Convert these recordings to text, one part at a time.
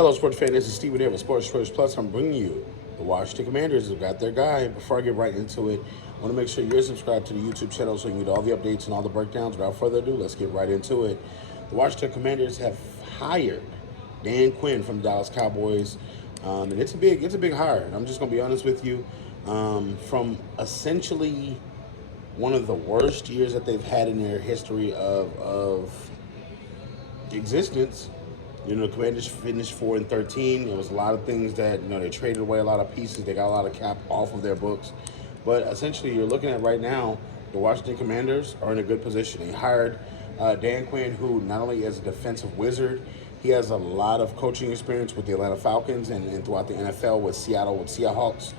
Hello, sports fan. This is Steven here with Sports Choice Plus. I'm bringing you the Washington Commanders have got their guy. Before I get right into it, I want to make sure you're subscribed to the YouTube channel so you get all the updates and all the breakdowns. Without further ado, let's get right into it. The Washington Commanders have hired Dan Quinn from the Dallas Cowboys, and it's a big hire. I'm just going to be honest with you. From essentially one of the worst years that they've had in their history of existence. You know, the Commanders finished 4-13. There was a lot of things that, they traded away a lot of pieces. They got a lot of cap off of their books. But essentially, you're looking at right now, the Washington Commanders are in a good position. They hired Dan Quinn, who not only is a defensive wizard, he has a lot of coaching experience with the Atlanta Falcons and throughout the NFL with Seattle, with Seahawks.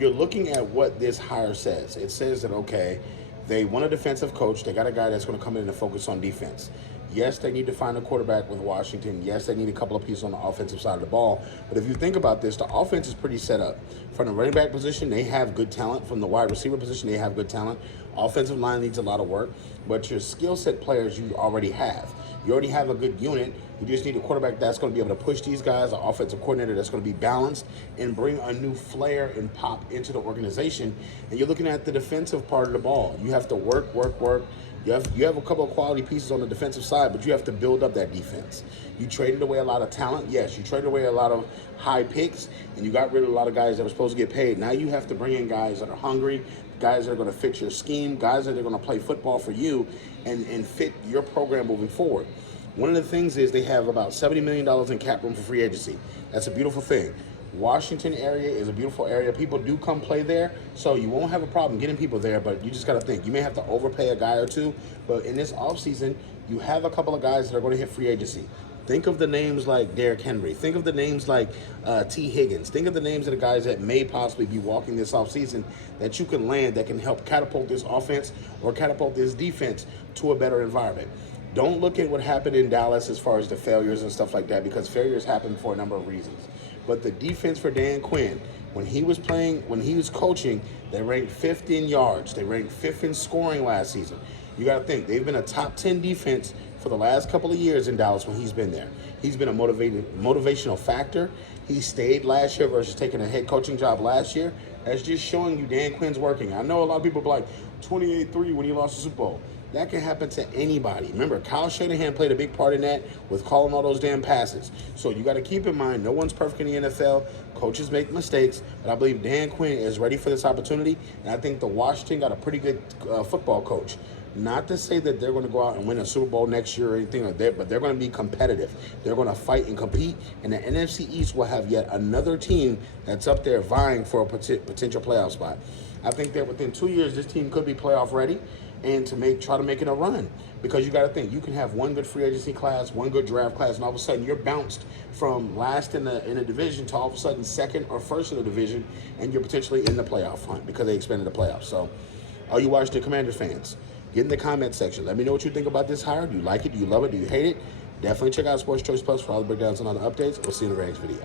You're looking at what this hire says. It says that, okay, they want a defensive coach. They got a guy that's going to come in and focus on defense. Yes, they need to find a quarterback with Washington. Yes, they need a couple of pieces on the offensive side of the ball. But if you think about this, the offense is pretty set up. From the running back position, they have good talent. From the wide receiver position, they have good talent. Offensive line needs a lot of work. But your skill set players you already have. You already have a good unit. You just need a quarterback that's going to be able to push these guys, an offensive coordinator that's going to be balanced and bring a new flair and pop into the organization. And you're looking at the defensive part of the ball. You have to work. You have a couple of quality pieces on the defensive side, but you have to build up that defense. You traded away a lot of talent. Yes, you traded away a lot of high picks, and you got rid of a lot of guys that were supposed to get paid. Now you have to bring in guys that are hungry, guys that are going to fit your scheme, guys that are going to play football for you and fit your program moving forward. One of the things is they have about $70 million in cap room for free agency. That's a beautiful thing. Washington area is a beautiful area. People do come play there, so you won't have a problem getting people there, but you just got to think. You may have to overpay a guy or two, but in this offseason, you have a couple of guys that are going to hit free agency. Think of the names like Derrick Henry. Think of the names like T. Higgins. Think of the names of the guys that may possibly be walking this offseason that you can land that can help catapult this offense or catapult this defense to a better environment. Don't look at what happened in Dallas as far as the failures and stuff like that, because failures happen for a number of reasons. But the defense for Dan Quinn, when he was coaching, they ranked 5th in yards. They ranked 5th in scoring last season. You got to think, they've been a top 10 defense for the last couple of years in Dallas when he's been there. He's been a motivational factor. He stayed last year versus taking a head coaching job last year. That's just showing you Dan Quinn's working. I know a lot of people be like, 28-3 when he lost the Super Bowl. That can happen to anybody. Remember, Kyle Shanahan played a big part in that with calling all those damn passes. So you got to keep in mind, no one's perfect in the NFL. Coaches make mistakes, but I believe Dan Quinn is ready for this opportunity, and I think the Washington got a pretty good football coach. Not to say that they're going to go out and win a Super Bowl next year or anything like that, but they're going to be competitive. They're going to fight and compete, and the NFC East will have yet another team that's up there vying for a potential playoff spot. I think that within 2 years, this team could be playoff ready and try to make it a run. Because you got to think, you can have one good free agency class, one good draft class, and all of a sudden you're bounced from last in the division to all of a sudden second or first in the division, and you're potentially in the playoff hunt because they expanded the playoffs. So, all you Washington Commanders fans, get in the comment section. Let me know what you think about this hire. Do you like it? Do you love it? Do you hate it? Definitely check out Sports Choice Plus for all the breakdowns and all the updates. We'll see you in the next video.